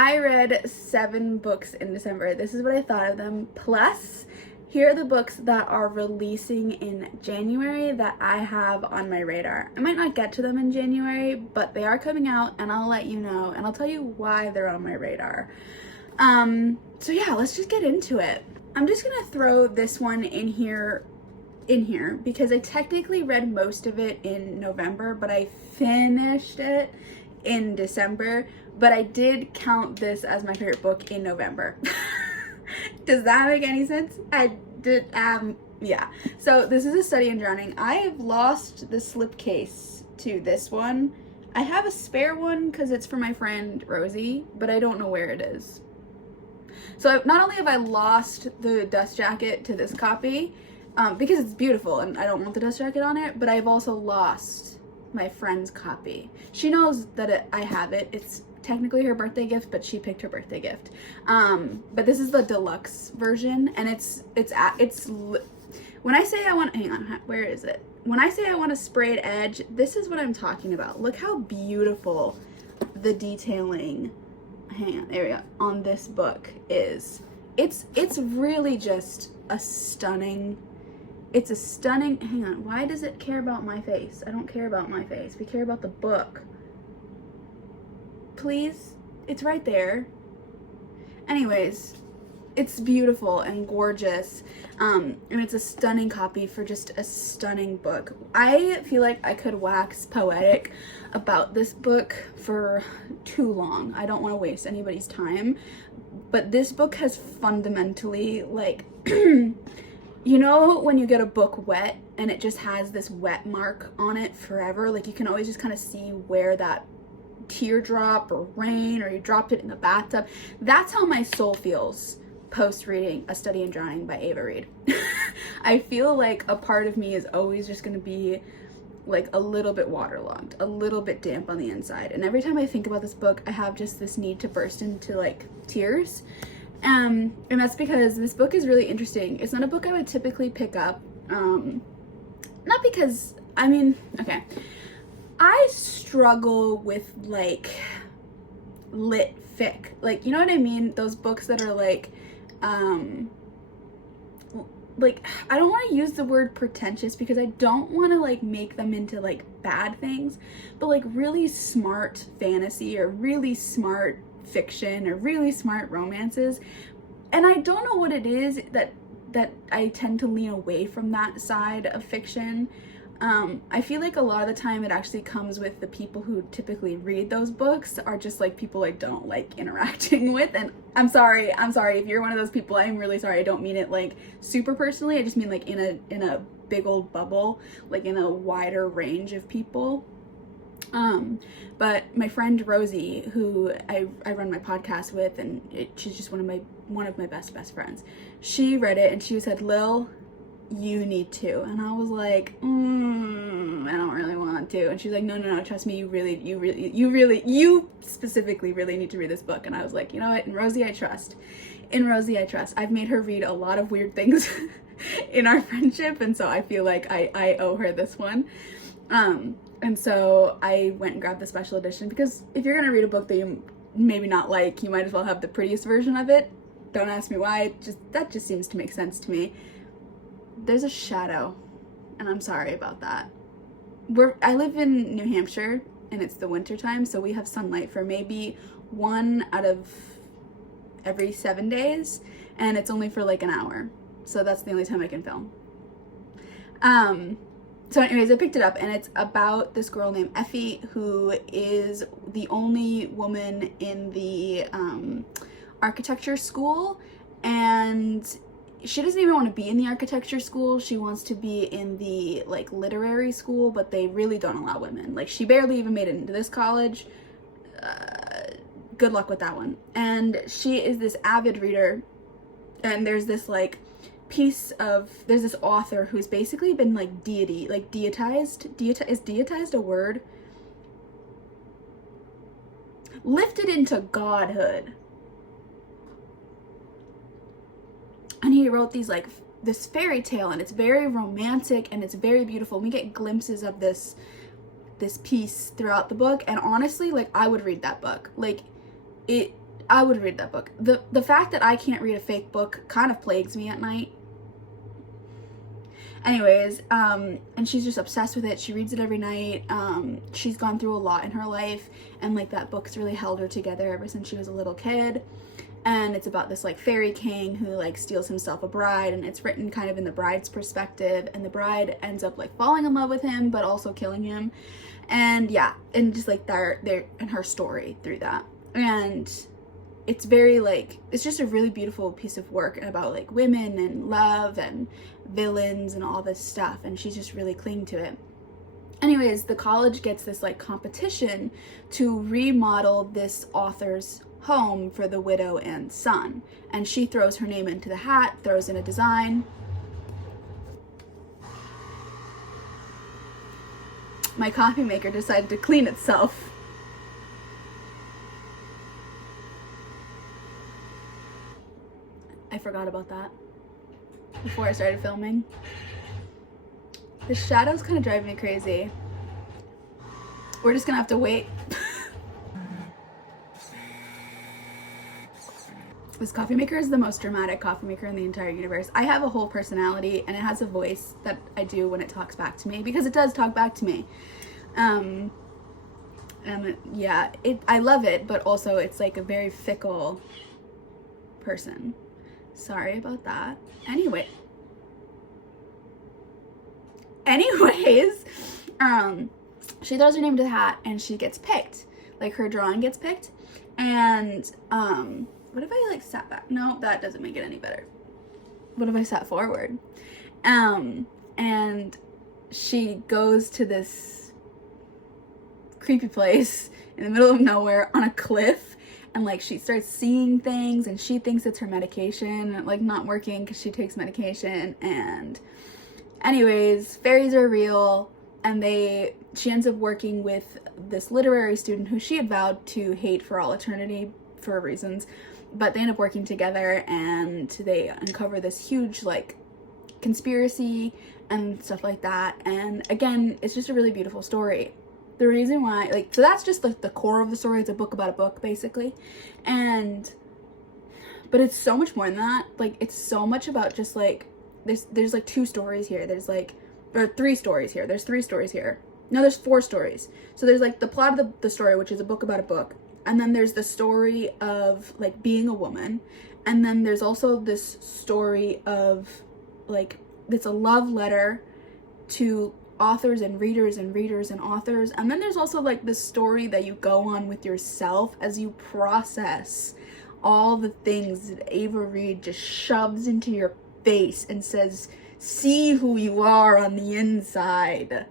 I read 7 books in December. This is what I thought of them. Plus, here are the books that are releasing in January that I have on my radar. I might not get to them in January, but they are coming out and I'll let you know and I'll tell you why they're on my radar. So yeah, let's just get into it. I'm just gonna throw this one in here because I technically read most of it in November, but I finished it in December, but I did count this as my favorite book in November. Does that make any sense? I did, yeah. So this is A Study in Drowning. I have lost the slipcase to this one. I have a spare one because it's for my friend Rosie, but I don't know where it is. So not only have I lost the dust jacket to this copy, because it's beautiful and I don't want the dust jacket on it, but I've also lost my friend's copy. She knows that I have it. It's technically her birthday gift, but she picked her birthday gift. But this is the deluxe version, and when I say I want, hang on, where is it? When I say I want a sprayed edge, this is what I'm talking about. Look how beautiful the detailing, hang on, there we go, on this book is. It's really just a stunning, hang on, why does it care about my face? I don't care about my face. We care about the book. Please, it's right there. Anyways, it's beautiful and gorgeous, and it's a stunning copy for just a stunning book. I feel like I could wax poetic about this book for too long. I don't want to waste anybody's time, but this book has fundamentally, like, you know when you get a book wet and it just has this wet mark on it forever? Like, you can always just kind of see where that teardrop or rain, or you dropped it in the bathtub. That's how my soul feels post reading A Study in Drowning by Ava Reid. I feel like a part of me is always just going to be like a little bit waterlogged, a little bit damp on the inside. And every time I think about this book, I have just this need to burst into like tears. And that's because this book is really interesting. It's not a book I would typically pick up. Not because, I mean, okay. I struggle with like lit fic. Like, you know what I mean? Those books that are like I don't want to use the word pretentious because I don't want to like make them into like bad things, but like really smart fantasy or really smart fiction or really smart romances. And I don't know what it is that I tend to lean away from that side of fiction. I feel like a lot of the time it actually comes with the people who typically read those books are just like people I don't like interacting with. And I'm sorry if you're one of those people. I'm really sorry. I don't mean it like super personally. I just mean like in a big old bubble, like in a wider range of people. But my friend Rosie, who I run my podcast with, and she's just one of my best friends. She read it and she said, "Lil, you need to." And I was like, I don't really want to. And she's like, no, trust me, you specifically really need to read this book. And I was like, you know what, in Rosie I trust. I've made her read a lot of weird things in our friendship, and so I feel like I owe her this one. And so I went and grabbed the special edition, because if you're gonna read a book that you maybe not like, you might as well have the prettiest version of it. Don't ask me why, that just seems to make sense to me. There's a shadow, and I'm sorry about that. I live in New Hampshire, and it's the winter time, so we have sunlight for maybe 1 out of every 7 days, and it's only for like an hour, so that's the only time I can film. So anyways, I picked it up, and it's about this girl named Effie, who is the only woman in the architecture school, and she doesn't even want to be in the architecture school. She wants to be in the like literary school, but they really don't allow women. Like, she barely even made it into this college. Good luck with that one. And she is this avid reader, and there's this like there's this author who's basically been like deitized. Is deitized a word? Lifted into godhood. And he wrote this fairy tale, and it's very romantic and it's very beautiful. We get glimpses of this piece throughout the book, and honestly, like, I would read that book. Like, I would read that book. The fact that I can't read a fake book kind of plagues me at night. Anyways, and she's just obsessed with it. She reads it every night. She's gone through a lot in her life, and like that book's really held her together ever since she was a little kid. And it's about this like fairy king who like steals himself a bride, and it's written kind of in the bride's perspective, and the bride ends up like falling in love with him but also killing him. And yeah, and just like they're and her story through that. And it's very like, it's just a really beautiful piece of work about like women and love and villains and all this stuff, and she's just really clinging to it. Anyways, the college gets this like competition to remodel this author's home for the widow and son, and she throws her name into the hat, throws in a design. My coffee maker decided to clean itself. I forgot about that before I started filming. The shadows kind of drive me crazy. We're just gonna have to wait. This coffee maker is the most dramatic coffee maker in the entire universe. I have a whole personality, and it has a voice that I do when it talks back to me, because it does talk back to me. And yeah, I love it, but also it's like a very fickle person. Sorry about that. Anyways, she throws her name into the hat and she gets picked. Like her drawing gets picked, and what if I like sat back? No, that doesn't make it any better. What if I sat forward? And she goes to this creepy place in the middle of nowhere on a cliff, and like she starts seeing things, and she thinks it's her medication like not working because she takes medication. And anyways, fairies are real, and she ends up working with this literary student who she had vowed to hate for all eternity for reasons, but they end up working together, and they uncover this huge like conspiracy and stuff like that. And again, it's just a really beautiful story. The reason why, like, so that's just the core of the story. It's a book about a book, basically. But it's so much more than that. Like, it's so much about just, like, there's like 2 stories here. Or 3 stories here. There's 3 stories here. No, there's 4 stories. So there's, like, the plot of the story, which is a book about a book. And then there's the story of, like, being a woman. And then there's also this story of, like, it's a love letter to authors and readers and readers and authors. And then there's also like this story that you go on with yourself as you process all the things that Ava Reed just shoves into your face and says, see who you are on the inside.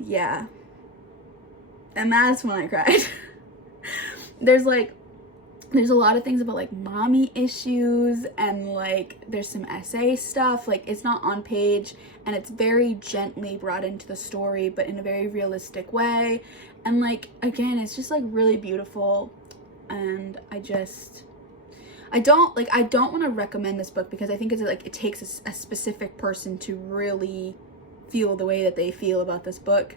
Yeah. And that's when I cried. There's a lot of things about like mommy issues, and like there's some essay stuff. Like it's not on page, and it's very gently brought into the story, but in a very realistic way. And like, again, it's just like really beautiful. And I don't want to recommend this book, because I think it's like it takes a specific person to really feel the way that they feel about this book.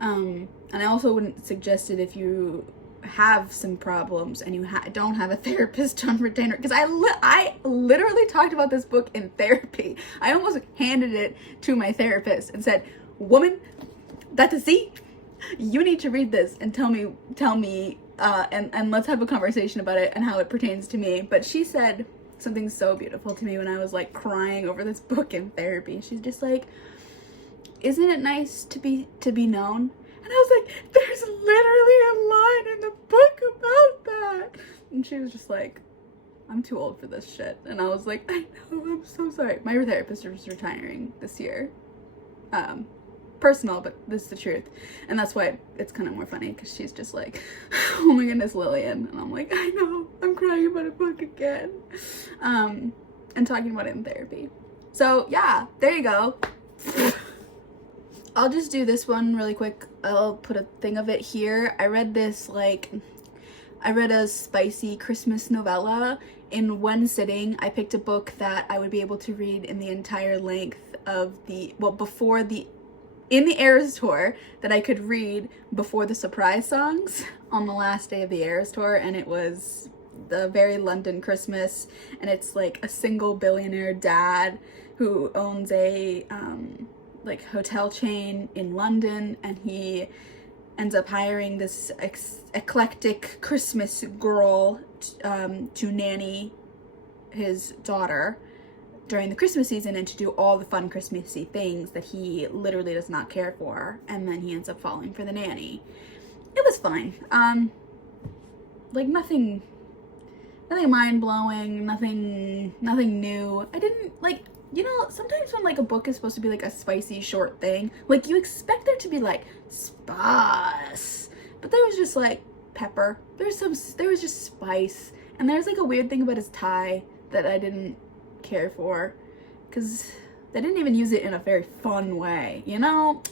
And I also wouldn't suggest it if you have some problems and you don't have a therapist on retainer, because I literally talked about this book in therapy. I almost handed it to my therapist and said, woman, that's a C, you need to read this and tell me and let's have a conversation about it and how it pertains to me. But she said something so beautiful to me when I was like crying over this book in therapy. She's just like, isn't it nice to be known? And I was like, there's literally a line in the book about that. And she was just like, I'm too old for this shit. And I was like, I know, I'm so sorry. My therapist is retiring this year. Personal, but this is the truth. And that's why it's kind of more funny, because she's just like, oh my goodness, Lillian. And I'm like, I know, I'm crying about a book again. And talking about it in therapy. So yeah, there you go. I'll just do this one really quick. I'll put a thing of it here. I read a spicy Christmas novella in one sitting. I picked a book that I would be able to read in the entire length of before the in the Eras tour that I could read before the surprise songs on the last day of the Eras tour, and it was the Very London Christmas, and it's like a single billionaire dad who owns a like hotel chain in London, and he ends up hiring this eclectic Christmas girl to nanny his daughter during the Christmas season and to do all the fun Christmassy things that he literally does not care for, and then he ends up falling for the nanny. It was fine. Like nothing mind-blowing, nothing new. I didn't, like, you know, sometimes when like a book is supposed to be like a spicy short thing, like you expect there to be like spice, but there was just like pepper. There was just spice, and there's like a weird thing about his tie that I didn't care for, because they didn't even use it in a very fun way, you know?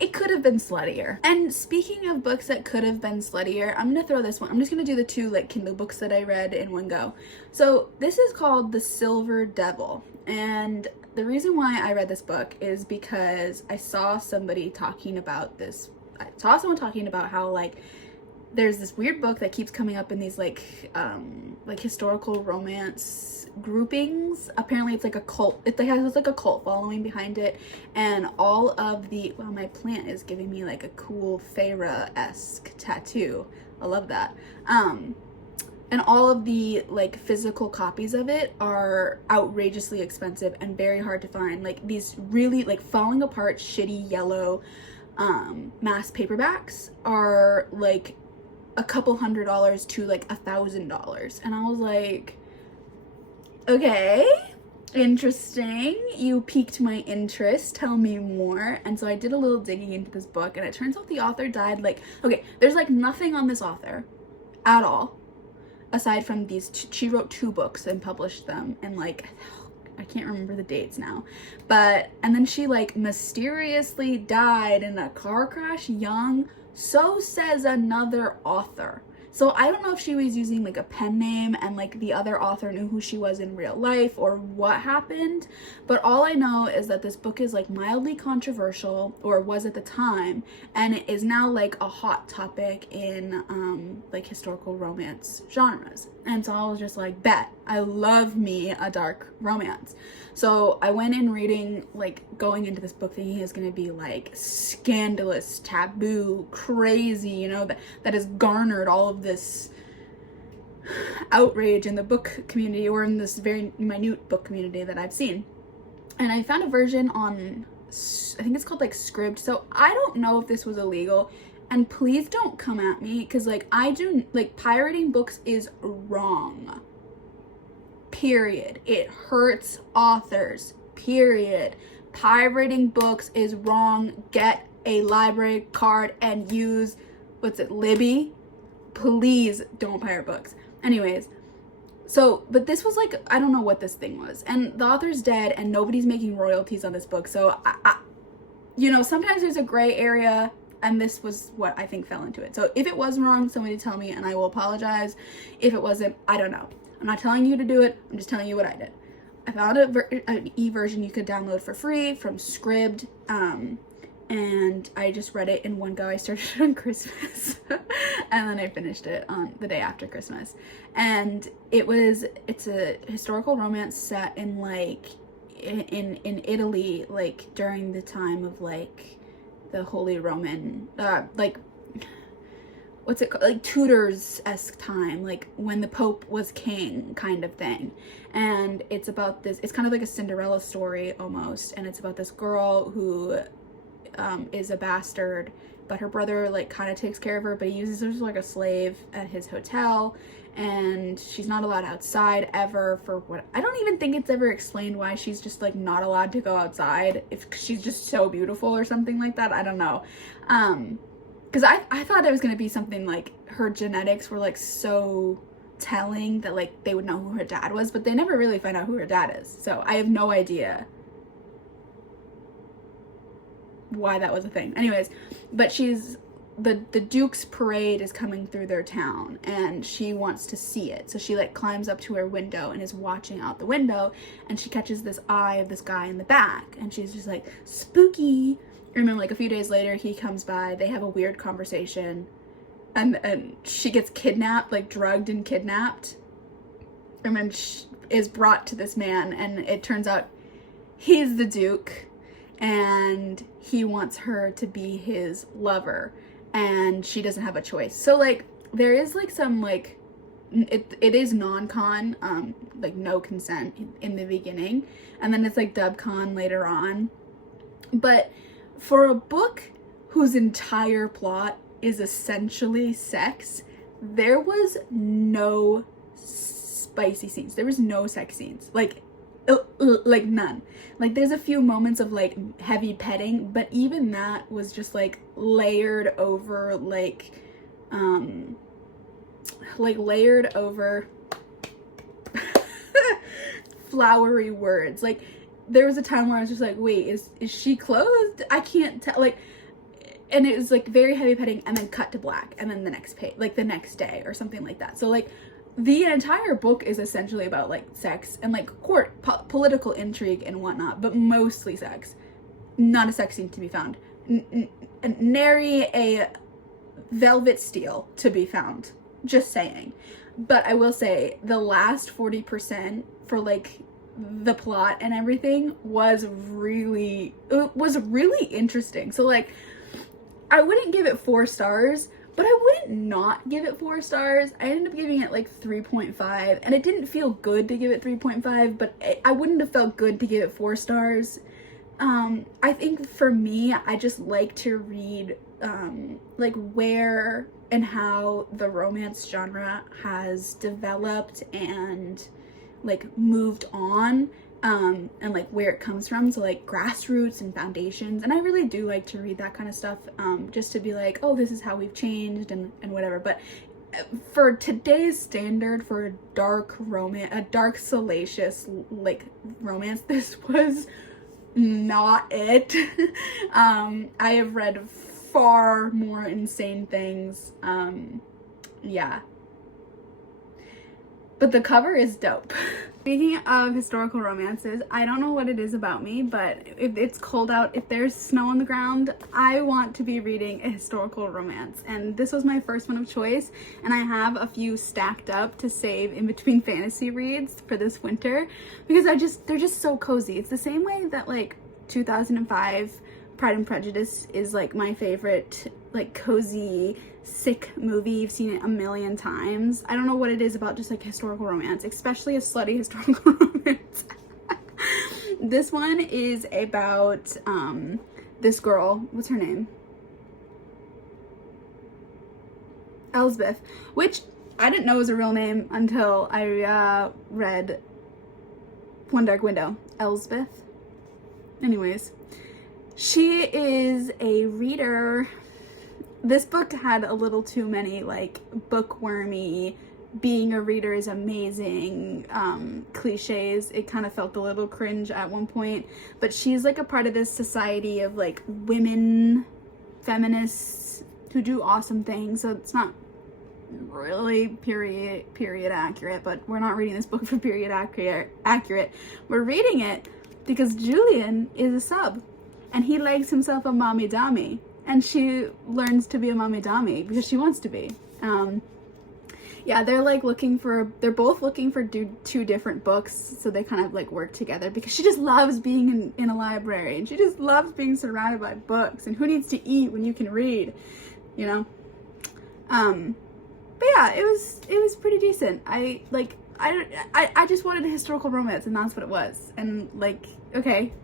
It could have been sluttier. And speaking of books that could have been sluttier, I'm gonna throw this one. I'm just gonna do the two like Kindle books that I read in one go. So this is called The Silver Devil, and the reason why I read this book is because I saw somebody talking about this. I saw someone talking about how like there's this weird book that keeps coming up in these like historical romance groupings. Apparently it's like a cult. It has like a cult following behind it, and all of the, wow, my plant is giving me like a cool Feyre-esque tattoo. I love that. And all of the like physical copies of it are outrageously expensive and very hard to find. Like these really like falling apart shitty yellow mass paperbacks are like a couple $100s to like $1,000, and I was like, okay, interesting, you piqued my interest, tell me more. And so I did a little digging into this book, and it turns out the author died like, okay, there's like nothing on this author at all aside from these she wrote 2 books and published them, and like I can't remember the dates now, but and then she like mysteriously died in a car crash young. So says another author. So I don't know if she was using like a pen name and like the other author knew who she was in real life or what happened, but all I know is that this book is like mildly controversial, or was at the time, and it is now like a hot topic in like historical romance genres. And so I was just like, bet, I love me a dark romance. So I went in reading, like going into this book thinking it's gonna be like scandalous, taboo, crazy, you know, that has garnered all of this outrage in the book community, or in this very minute book community that I've seen. And I found a version on, I think it's called like Scribd. So I don't know if this was illegal, and please don't come at me, because like I do, like pirating books is wrong. Period. It hurts authors. Period. Pirating books is wrong. Get a library card and use, what's it, Libby? Please don't pirate books. Anyways, so, but this was like, I don't know what this thing was. And the author's dead, and nobody's making royalties on this book. So, you know, sometimes there's a gray area, and this was what I think fell into it. So if it was wrong, somebody tell me and I will apologize. If it wasn't, I don't know. I'm not telling you to do it. I'm just telling you what I did. I found an e-version you could download for free from Scribd, and I just read it in one go. I started it on Christmas, and then I finished it on the day after Christmas. And it's a historical romance set in like in Italy, like during the time of like the Holy Roman, like, what's it called, like Tudors-esque time, like when the Pope was king kind of thing. And it's about this, it's kind of like a Cinderella story almost, and it's about this girl who is a bastard, but her brother like kind of takes care of her, but he uses her as like a slave at his hotel, and she's not allowed outside ever for what, I don't even think it's ever explained why she's just like not allowed to go outside, if she's just so beautiful or something like that. I don't know. Because I thought it was going to be something like her genetics were like so telling that like they would know who her dad was, but they never really find out who her dad is. So I have no idea why that was a thing. Anyways, but the Duke's parade is coming through their town, and she wants to see it. So she like climbs up to her window and is watching out the window, and she catches this eye of this guy in the back, and she's just like, spooky. And then like a few days later he comes by, they have a weird conversation, and she gets kidnapped, like drugged and kidnapped, and then she is brought to this man, and it turns out he's the Duke, and he wants her to be his lover, and she doesn't have a choice. So like there is like some like it is non-con, like no consent in the beginning, and then it's like dub-con later on. But for a book whose entire plot is essentially sex, there was no spicy scenes. There was no sex scenes. Like none. Like there's a few moments of like heavy petting, but even that was just like layered over layered over flowery words. Like there was a time where I was just like, wait, is she clothed? I can't tell. Like, and it was like very heavy petting, and then cut to black, and then the next page, like the next day or something like that. So like the entire book is essentially about like sex and like court political intrigue and whatnot, but mostly sex. Not a sex scene to be found. Nary a velvet steel to be found. Just saying. But I will say the last 40% for like the plot and everything was really interesting. So like I wouldn't give it 4 stars, but I wouldn't not give it 4 stars. I ended up giving it like 3.5, and it didn't feel good to give it 3.5, but I wouldn't have felt good to give it 4 stars. I think for me, I just like to read like where and how the romance genre has developed and like moved on, and like where it comes from, so like grassroots and foundations. And I really do like to read that kind of stuff, just to be like, oh, this is how we've changed and whatever. But for today's standard, for a dark romance, a dark salacious like romance, this was not it. I have read far more insane things. Yeah, but the cover is dope. Speaking of historical romances, I don't know what it is about me, but if it's cold out, if there's snow on the ground, I want to be reading a historical romance. And this was my first one of choice, and I have a few stacked up to save in between fantasy reads for this winter, because they're just so cozy. It's the same way that like 2005 Pride and Prejudice is like my favorite like cozy sick movie. You've seen it a million times. I don't know what it is about just like historical romance, especially a slutty historical romance. This one is about this girl, what's her name? Elsbeth, which I didn't know was a real name until I read One Dark Window. Elsbeth. Anyways, she is a reader. This book had a little too many like bookwormy, being a reader is amazing cliches. It kind of felt a little cringe at one point, but she's like a part of this society of like women feminists who do awesome things. So it's not really period accurate, but we're not reading this book for period accurate. We're reading it because Julian is a sub, and he likes himself a mommy dami, and she learns to be a mommy dami because she wants to be. Yeah, they're both looking for 2 different books, so they kind of like work together because she just loves being in a library, and she just loves being surrounded by books, and who needs to eat when you can read, you know? But yeah, it was pretty decent. I just wanted a historical romance, and that's what it was. And like, okay,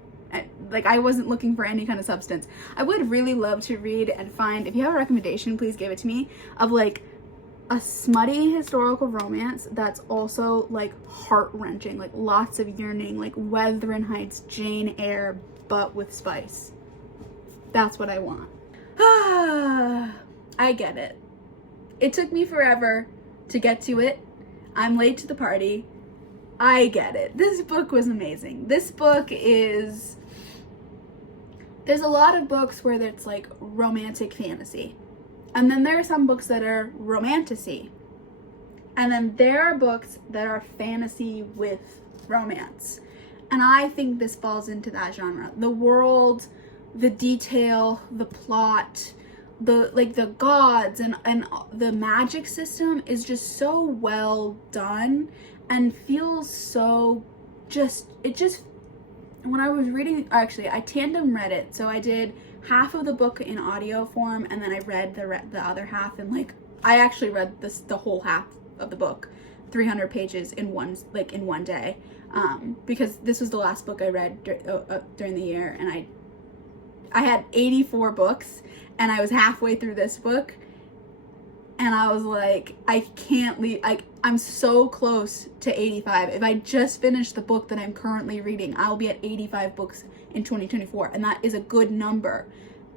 I wasn't looking for any kind of substance. I would really love to read and find, if you have a recommendation, please give it to me, of like a smutty historical romance that's also like heart-wrenching, like lots of yearning, like Wuthering Heights, Jane Eyre, but with spice. That's what I want. I get it. It took me forever to get to it. I'm late to the party. I get it. This book was amazing. This book is... There's a lot of books where it's like romantic fantasy. And then there are some books that are romantasy. And then there are books that are fantasy with romance. And I think this falls into that genre. The world the detail, the plot, the gods and the magic system is just so well done and feels so when I was reading, actually I tandem read it, so I did half of the book in audio form and then I read the other half, and like I actually read the whole half of the book, 300 pages in one day, because this was the last book I read during the year, and I had 84 books and I was halfway through this book and I was like, I can't leave, I'm so close to 85. If I just finish the book that I'm currently reading, I'll be at 85 books in 2024, and that is a good number,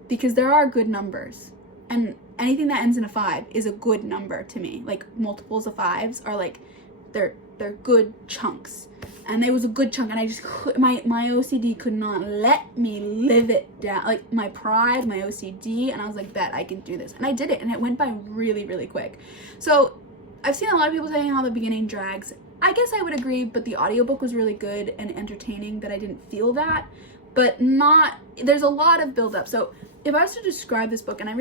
because there are good numbers, and anything that ends in a 5 is a good number to me. Like multiples of 5s are like, they're good chunks, and it was a good chunk, and I just my OCD could not let me live it down, like my pride, my OCD, and I was like, bet I can do this, and I did it, and it went by really, really quick. So I've seen a lot of people saying how the beginning drags. I guess I would agree, but the audiobook was really good and entertaining, that I didn't feel that, but there's a lot of build up. So if I was to describe this book, and I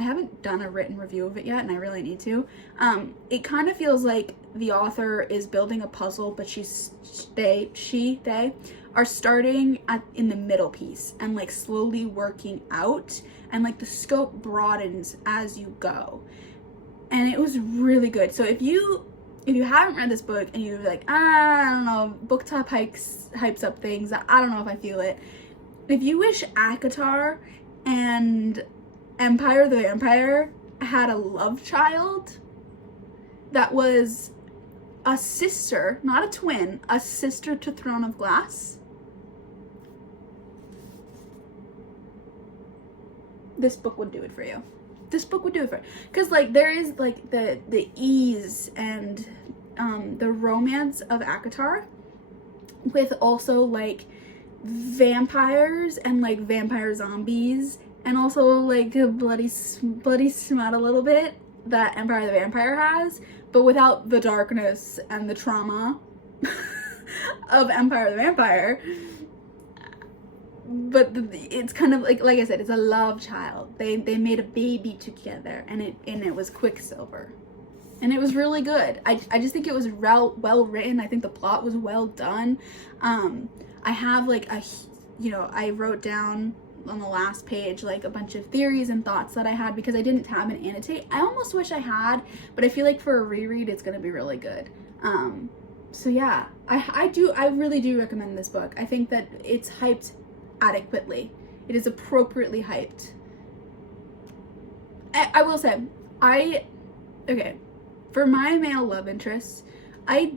haven't done a written review of it yet, and I really need to, it kind of feels like the author is building a puzzle, but they are starting in the middle piece and like slowly working out, and like the scope broadens as you go. And it was really good. So if you haven't read this book and you're like, I don't know, book top hypes up things, I don't know if I feel it. If you wish ACOTAR and Empire the Vampire had a love child that was a sister, not a twin, a sister to Throne of Glass, this book would do it for you. This book would do it for you. Because like there is like the ease and the romance of ACOTAR, with also like vampires and like vampire zombies, and also like a bloody smut a little bit that Empire the Vampire has, but without the darkness and the trauma of Empire the Vampire. But it's kind of like I said, it's a love child. They made a baby together, and it was Quicksilver, and it was really good. I just think it was well written. I think the plot was well done. I have like I wrote down on the last page like a bunch of theories and thoughts that I had, because I didn't tab and annotate. I almost wish I had, but I feel like for a reread it's gonna be really good. So yeah, I really do recommend this book. I think that it's hyped adequately. It is appropriately hyped. I will say, for my male love interests, I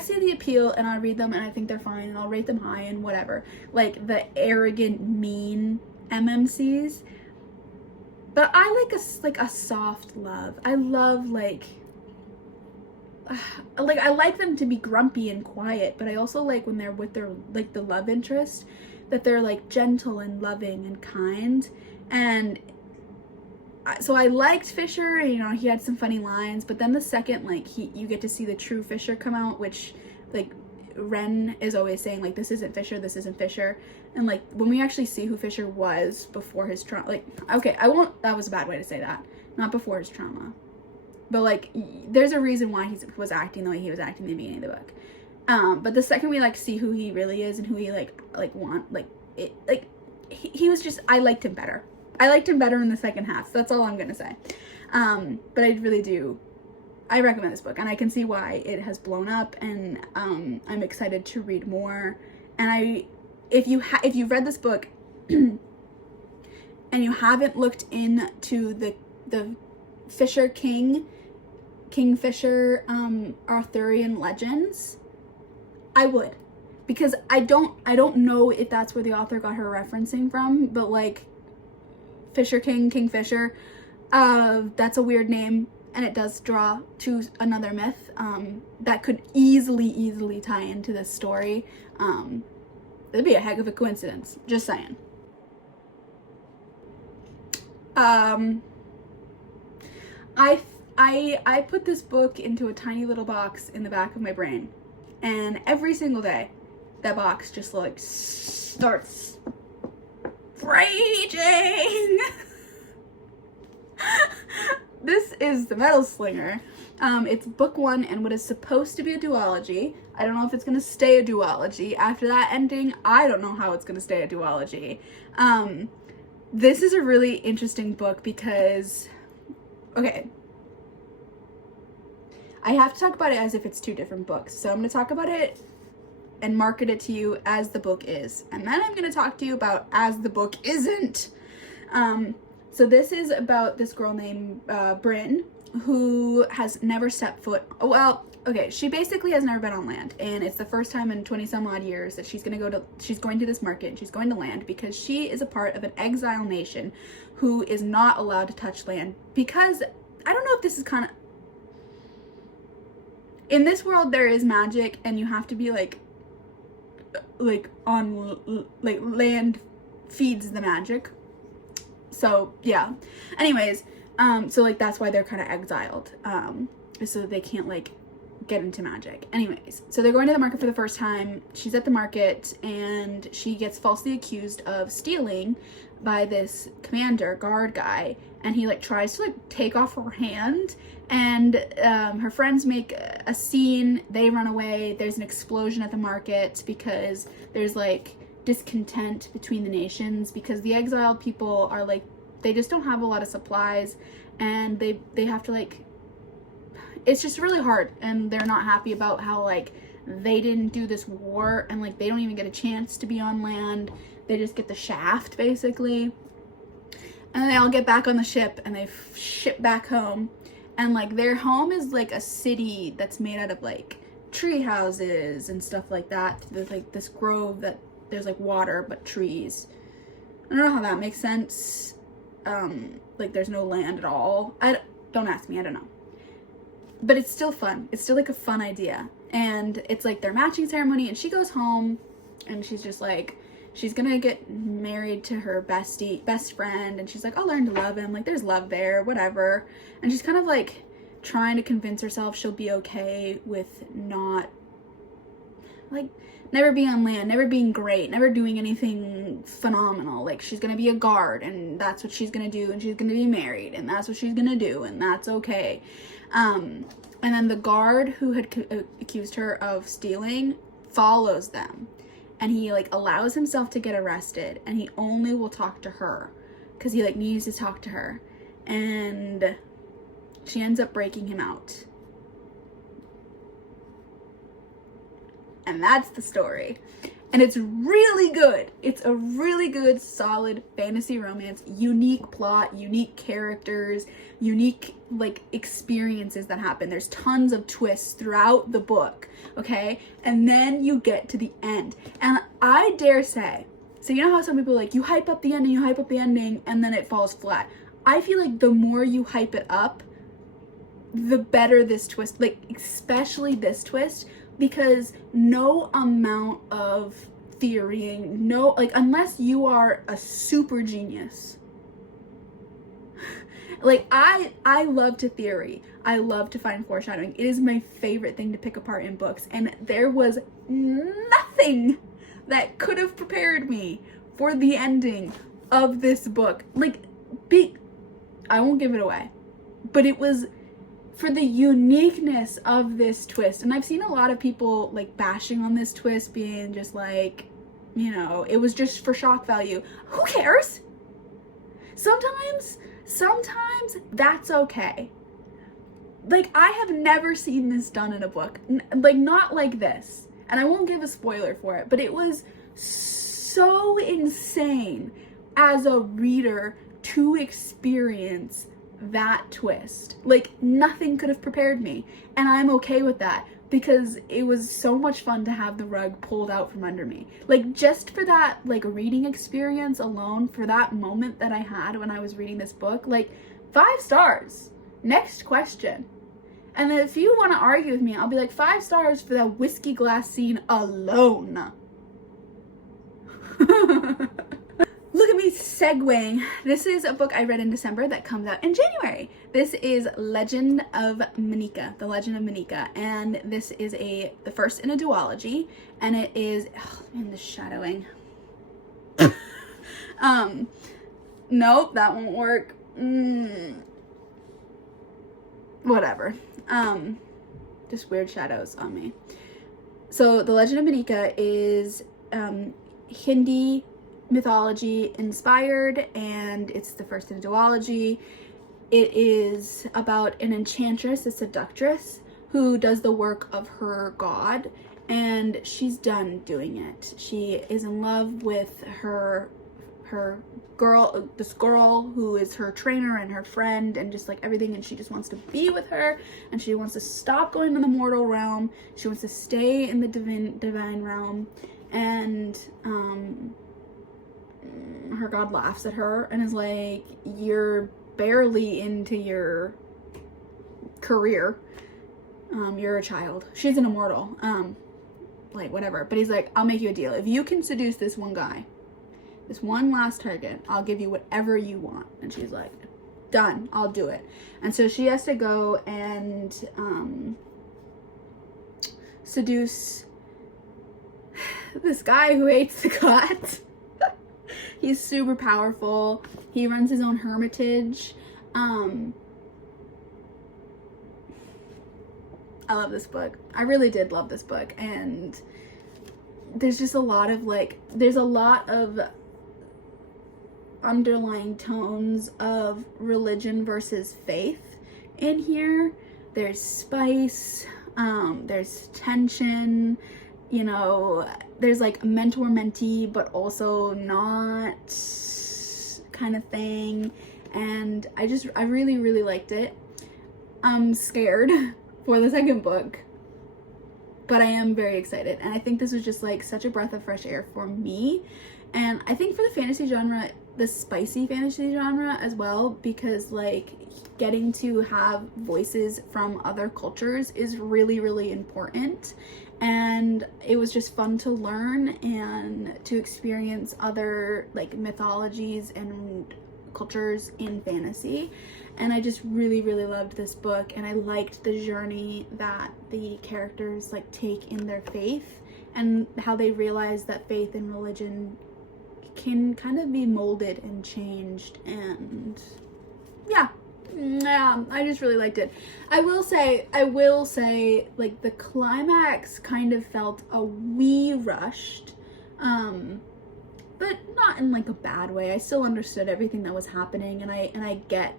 see the appeal and I read them and I think they're fine and I'll rate them high and whatever. Like the arrogant, mean MMCs. But I like a soft love. I love I like them to be grumpy and quiet, but I also like when they're with their like the love interest, that they're like gentle and loving and kind. And so I liked Fisher, he had some funny lines, but then the second you get to see the true Fisher come out, which like Ren is always saying like, this isn't Fisher, and like when we actually see who Fisher was before his trauma, that was a bad way to say that, not before his trauma, but like there's a reason why he was acting the way he was acting in the beginning of the book. But the second we see who he really is and who he he was just, I liked him better. I liked him better in the second half, so that's all I'm gonna say. But I really do, I recommend this book, and I can see why it has blown up, and I'm excited to read more. And if you've read this book and you haven't looked into the Fisher Kingfisher Arthurian legends, I would, because I don't know if that's where the author got her referencing from, but like Fisher Kingfisher, that's a weird name, and it does draw to another myth that could easily tie into this story. It'd be a heck of a coincidence, just saying. I put this book into a tiny little box in the back of my brain, and every single day that box just starts raging. This is the Metal Slinger. It's book 1 and what is supposed to be a duology. I don't know if it's going to stay a duology. After that ending, I don't know how it's going to stay a duology. This is a really interesting book because, okay, I have to talk about it as if it's 2 different books. So I'm going to talk about it and market it to you as the book is. And then I'm going to talk to you about as the book isn't. So this is about this girl named Bryn, who has never stepped foot, well, okay, she basically has never been on land, and it's the first time in 20 some odd years that she's going to this market, and she's going to land because she is a part of an exile nation who is not allowed to touch land, because I don't know if this is kind of, in this world there is magic and you have to be like on, like, land feeds the magic. So yeah, anyways, so like that's why they're kind of exiled, so that they can't like get into magic. Anyways, so they're going to the market for the first time. She's at the market and she gets falsely accused of stealing by this guard guy, and he like tries to like take off her hand, and her friends make a scene. They run away. There's an explosion at the market because there's like discontent between the nations, because the exiled people are like, they just don't have a lot of supplies, and they have to like, it's just really hard, and they're not happy about how like they didn't do this war, and like they don't even get a chance to be on land. They just get the shaft basically, and they all get back on the ship and they ship back home, and like their home is like a city that's made out of like tree houses and stuff like that. There's like this grove that there's like water but trees. I don't know how that makes sense. Like there's no land at all. Don't ask me, I don't know. But it's still fun. It's still like a fun idea. And it's like their matching ceremony, and she goes home and she's just like, she's gonna get married to her best friend, and she's like, I'll learn to love him. Like there's love there, whatever. And she's kind of like trying to convince herself she'll be okay with not, like, never being on land, never being great, never doing anything phenomenal. Like she's gonna be a guard, and that's what she's gonna do, and she's gonna be married, and that's what she's gonna do, and that's okay. And then the guard who had accused her of stealing follows them, and he like allows himself to get arrested, and he only will talk to her because he like needs to talk to her, and she ends up breaking him out. And that's the story. And it's really good. It's a really good, solid fantasy romance. Unique plot, unique characters, unique, like, experiences that happen. There's tons of twists throughout the book, okay? And then you get to the end. And I dare say, so you know how some people, like, you hype up the ending, and then it falls flat. I feel like the more you hype it up, the better this twist, like, especially this twist, because no amount of theorying, no, like, unless you are a super genius, like, I love to theory, I love to find foreshadowing. It is my favorite thing to pick apart in books, and there was nothing that could have prepared me for the ending of this book. Like, I won't give it away, but it was for the uniqueness of this twist. And I've seen a lot of people like bashing on this twist, being just like, you know, it was just for shock value. Who cares? Sometimes that's okay. Like, I have never seen this done in a book, like, not like this, and I won't give a spoiler for it, but it was so insane as a reader to experience that twist. Like, nothing could have prepared me, and I'm okay with that, because it was so much fun to have the rug pulled out from under me. Like, just for that, like, reading experience alone, for that moment that I had when I was reading this book, like, 5 stars. Next question. And if you want to argue with me, I'll be like, 5 stars for that whiskey glass scene alone. Look at me segueing. This is a book I read in December that comes out in January. This is Legend of Meneka, The Legend of Meneka, and this is the first in a duology, and it is, oh man, the shadowing. Nope, that won't work. Whatever. Just weird shadows on me. So the Legend of Meneka is Hindi mythology inspired, and it's the first in a duology. It is about an enchantress, a seductress, who does the work of her god, and she's done doing it. She is in love with this girl who is her trainer and her friend and just like everything, and she just wants to be with her, and she wants to stop going to the mortal realm. She wants to stay in the divine realm, and her god laughs at her and is like, you're barely into your career, you're a child. She's an immortal, like whatever, but he's like, I'll make you a deal. If you can seduce this one guy, this one last target, I'll give you whatever you want. And she's like, done, I'll do it. And so she has to go and seduce this guy who hates the gods. He's super powerful. He runs his own hermitage. I love this book. I really did love this book. And there's just a lot of underlying tones of religion versus faith in here. There's spice, there's tension, you know, there's like mentor-mentee but also not kind of thing, and I really liked it. I'm scared for the second book, but I am very excited, and I think this was just like such a breath of fresh air for me, and I think for the fantasy genre, the spicy fantasy genre as well, because like getting to have voices from other cultures is really important, and it was just fun to learn and to experience other like mythologies and cultures in fantasy. And I just really loved this book, and I liked the journey that the characters like take in their faith and how they realize that faith and religion can kind of be molded and changed. And yeah, I just really liked it. I will say like the climax kind of felt a wee rushed, but not in like a bad way. I still understood everything that was happening, and I get,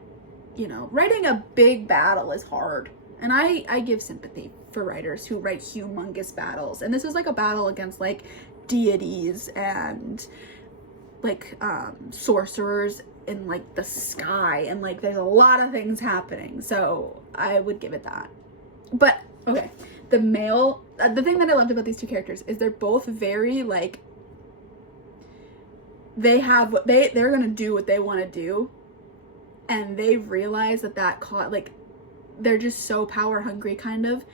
you know, writing a big battle is hard, and I give sympathy for writers who write humongous battles, and this is like a battle against like deities and like sorcerers in like the sky, and like there's a lot of things happening, so I would give it that. But okay, the thing that I loved about these two characters is they're both very like, they're gonna do what they want to do, and they realize that like they're just so power hungry kind of,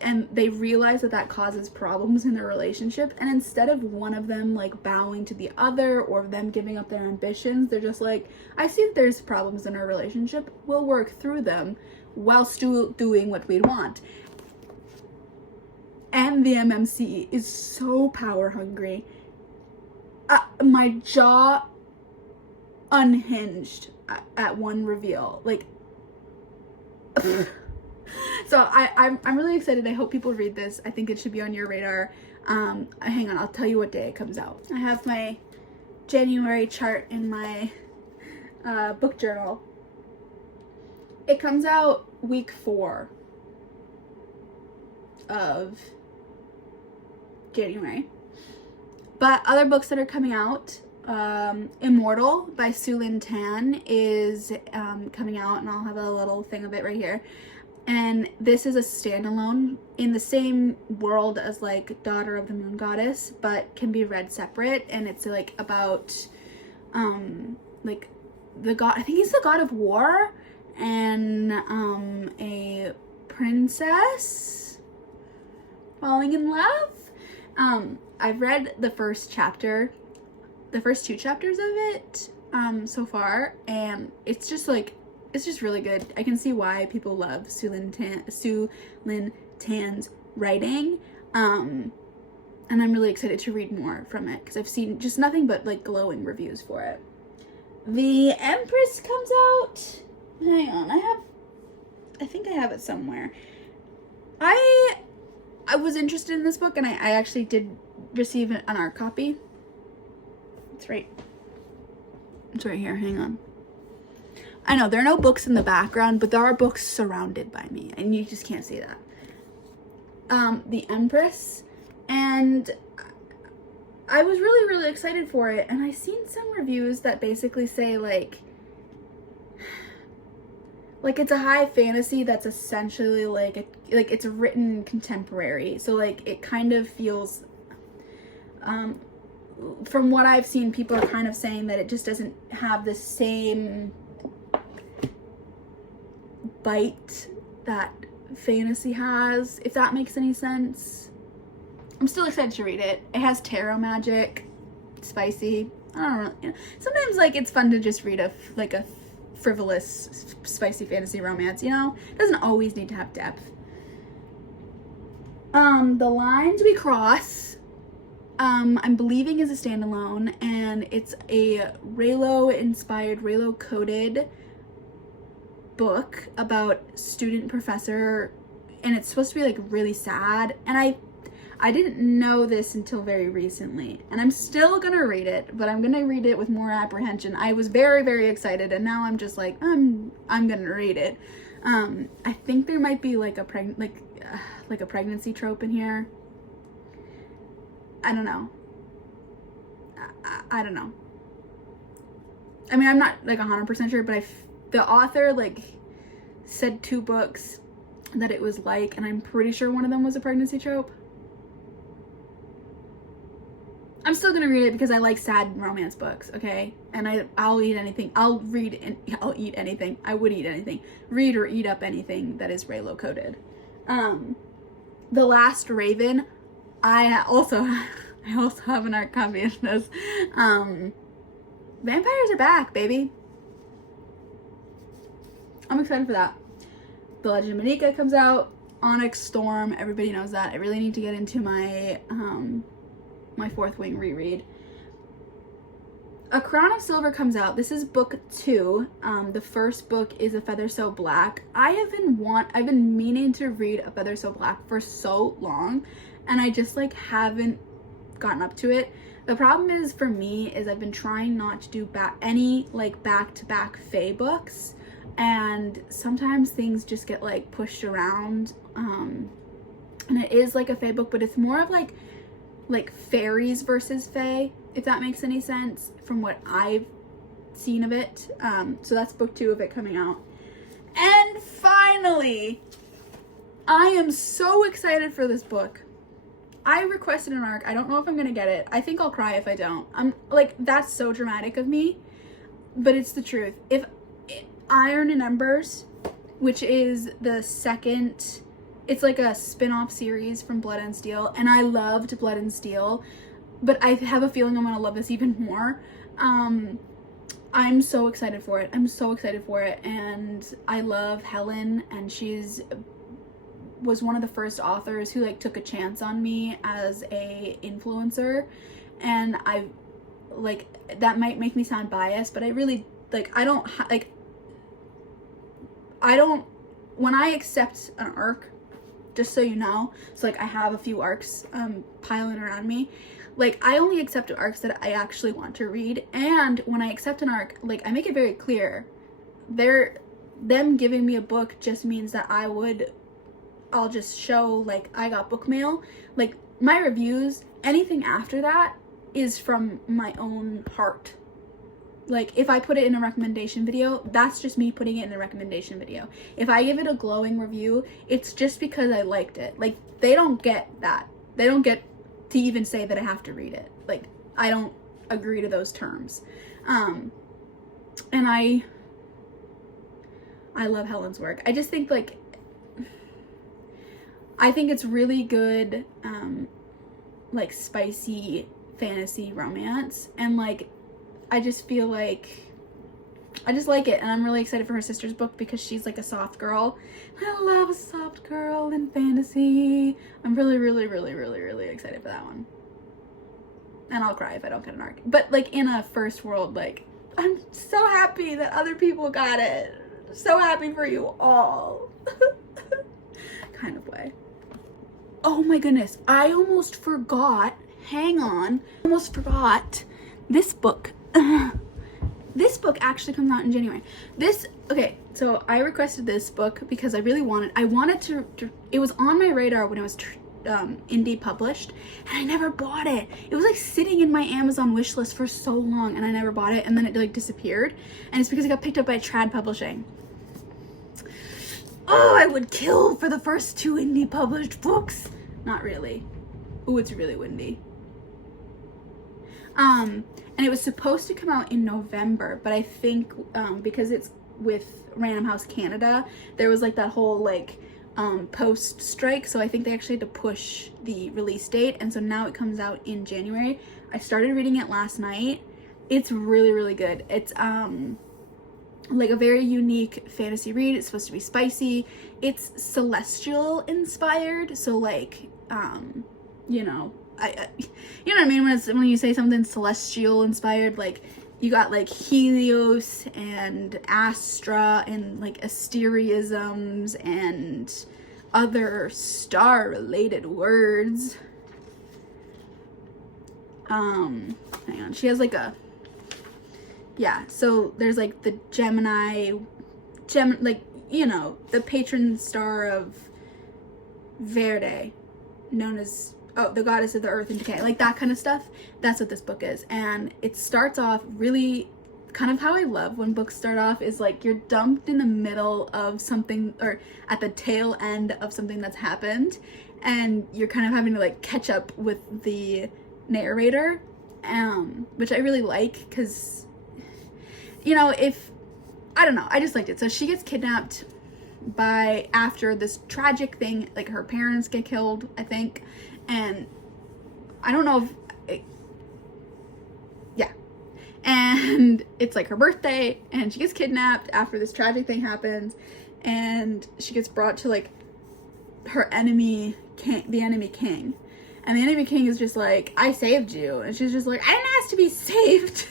and they realize that causes problems in their relationship, and instead of one of them like bowing to the other or them giving up their ambitions, they're just like, I see that there's problems in our relationship, we'll work through them while still doing what we want. And the MMC is so power hungry. My jaw unhinged at one reveal, like so I'm really excited. I hope people read this. I think it should be on your radar. Hang on, I'll tell you what day it comes out. I have my January chart in my book journal. It comes out week 4 of January. But other books that are coming out, Immortal by Sulin Tan is coming out, and I'll have a little thing of it right here. And this is a standalone in the same world as like Daughter of the Moon Goddess, but can be read separate. And it's like about like the god, I think he's the god of war, and a princess falling in love. I've read the first 2 chapters of it so far, and it's just really good. I can see why people love Sulin Tan's writing, and I'm really excited to read more from it because I've seen just nothing but like glowing reviews for it. The Empress comes out. Hang on, I think I have it somewhere. I was interested in this book, and I actually did receive an art copy. It's right here. Hang on. I know there are no books in the background, but there are books surrounded by me, and you just can't see that. The Empress, and I was really, really excited for it, and I seen some reviews that basically say like it's a high fantasy that's essentially like it's written contemporary, so like it kind of feels, from what I've seen, people are kind of saying that it just doesn't have the same bite that fantasy has, if that makes any sense. I'm still excited to read it. It has tarot magic, spicy. I don't know. You know, sometimes like it's fun to just read a frivolous, spicy fantasy romance. You know, it doesn't always need to have depth. The Lines We Cross, I'm believing is a standalone, and it's a Raylo-inspired, Raylo-coded book about student professor, and it's supposed to be like really sad, and I didn't know this until very recently, and I'm still gonna read it, but I'm gonna read it with more apprehension. I was very, very excited, and now I'm just like, I'm gonna read it. I think there might be like a pregnancy trope in here. I don't know. I don't know. I mean, I'm not like 100% sure, but the author like said 2 books that it was like, and I'm pretty sure one of them was a pregnancy trope. I'm still gonna read it because I like sad romance books, okay? And I'll eat anything. I'll eat anything. I would eat anything. Read or eat up anything that is Raylo coded. The Last Raven, I also have an art copy of this. Vampires are back, baby. I'm excited for that. The Legend of Meneka comes out. Onyx Storm, everybody knows that. I really need to get into my my Fourth Wing reread. A Crown of Silver comes out. This is book 2. The first book is A Feather So Black. I've been meaning to read A Feather So Black for so long, and I just like haven't gotten up to it. The problem is for me is I've been trying not to do any like back-to-back Fae books, and sometimes things just get like pushed around. And it is like a Fae book, but it's more of like fairies versus Fae, if that makes any sense from what I've seen of it. So that's book 2 of it coming out. And finally, I am so excited for this book. I requested an arc. I don't know if I'm gonna get it. I think I'll cry if I don't. I'm like, that's so dramatic of me, but it's the truth. If Iron and Embers, which is the second, it's like a spin-off series from Blood and Steel, and I loved Blood and Steel, but I have a feeling I'm gonna love this even more. I'm so excited for it. I'm so excited for it, and I love Helen, and was one of the first authors who like took a chance on me as a influencer, and I like, that might make me sound biased, but I really like, when I accept an arc, just so you know, so like I have a few arcs piling around me, like I only accept arcs that I actually want to read, and when I accept an arc, like I make it very clear, them giving me a book just means that I'll just show like I got book mail. Like my reviews, anything after that is from my own heart. Like if I put it in a recommendation video, that's just me putting it in a recommendation video. If I give it a glowing review, it's just because I liked it. Like they don't get that. They don't get to even say that I have to read it. Like I don't agree to those terms. And I love Helen's work. I just think like, I think it's really good, like spicy fantasy romance, and like I just feel like I just like it, and I'm really excited for her sister's book because she's like a soft girl. I love a soft girl in fantasy. I'm really, really, really, really, really excited for that one. And I'll cry if I don't get an arc. But like in a first world like I'm so happy that other people got it. So happy for you all. Kind of way. Oh my goodness, I almost forgot. Hang on. Almost forgot this book. This book actually comes out in January. Okay, so I requested this book because I wanted to it was on my radar when it was indie published, and I never bought it. It was like sitting in my Amazon wish list for so long, and I never bought it, and then it like disappeared, and it's because it got picked up by Trad Publishing. Oh, I would kill for the first 2 indie published books. Not really. Ooh, it's really windy. And it was supposed to come out in November, but I think because it's with Random House Canada, there was like that whole like post strike, so I think they actually had to push the release date, and so now it comes out in January. I started reading it last night. It's really, really good. It's like a very unique fantasy read. It's supposed to be spicy. It's celestial inspired, so like you know, you know what I mean when you say something celestial inspired, like you got like Helios and Astra and like asterisms and other star related words. Hang on, she has like a, yeah, so there's like the like, you know, the patron star of Verde, known as, oh, the goddess of the earth and decay, like that kind of stuff. That's what this book is. And it starts off really kind of how I love when books start off, is like you're dumped in the middle of something, or at the tail end of something that's happened, and you're kind of having to like catch up with the narrator, which I really like, because, you know, I don't know, I just liked it. So she gets kidnapped after this tragic thing, like her parents get killed, I think, and I don't know if yeah, and it's like her birthday, and she gets kidnapped after this tragic thing happens, and she gets brought to like her enemy king, the enemy king, and the enemy king is just like, I saved you, and she's just like, I didn't ask to be saved.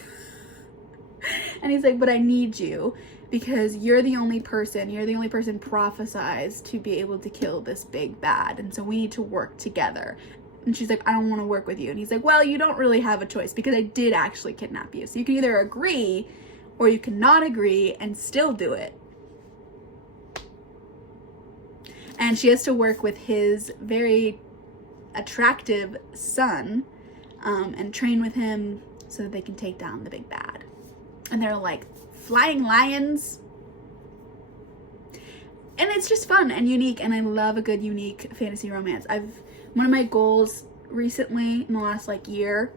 And he's like, but I need you, because you're the only person prophesized to be able to kill this big bad, and so we need to work together. And she's like, I don't want to work with you. And he's like, well, you don't really have a choice, because I did actually kidnap you. So you can either agree or you can not agree and still do it. And she has to work with his very attractive son, and train with him so that they can take down the big bad. And they're like flying lions. And it's just fun and unique, and I love a good unique fantasy romance. One of my goals recently in the last like year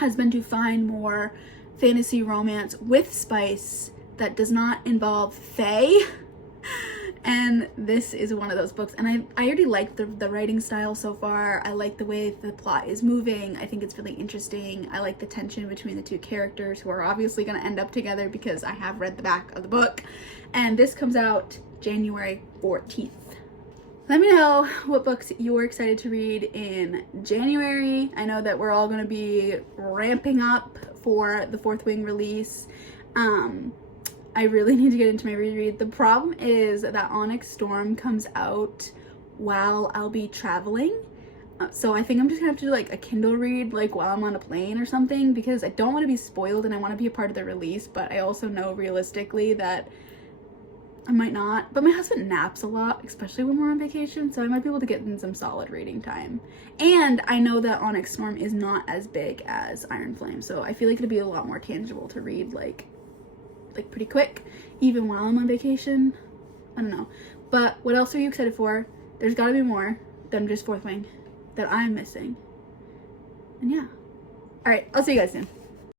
has been to find more fantasy romance with spice that does not involve fae. And this is one of those books, and I already like the writing style so far. I like the way the plot is moving. I think it's really interesting. I like the tension between the two characters, who are obviously going to end up together, because I have read the back of the book. And this comes out January 14th. Let me know what books you're excited to read in January. I know that we're all going to be ramping up for the Fourth Wing release. I really need to get into my reread. The problem is that Onyx Storm comes out while I'll be traveling. So I think I'm just gonna have to do like a Kindle read like while I'm on a plane or something, because I don't want to be spoiled and I want to be a part of the release, but I also know realistically that I might not. But my husband naps a lot, especially when we're on vacation, so I might be able to get in some solid reading time. And I know that Onyx Storm is not as big as Iron Flame, so I feel like it'll be a lot more tangible to read like pretty quick, even while I'm on vacation. I don't know. But what else are you excited for? There's gotta be more than just Fourth Wing that I'm missing. And yeah. Alright, I'll see you guys soon.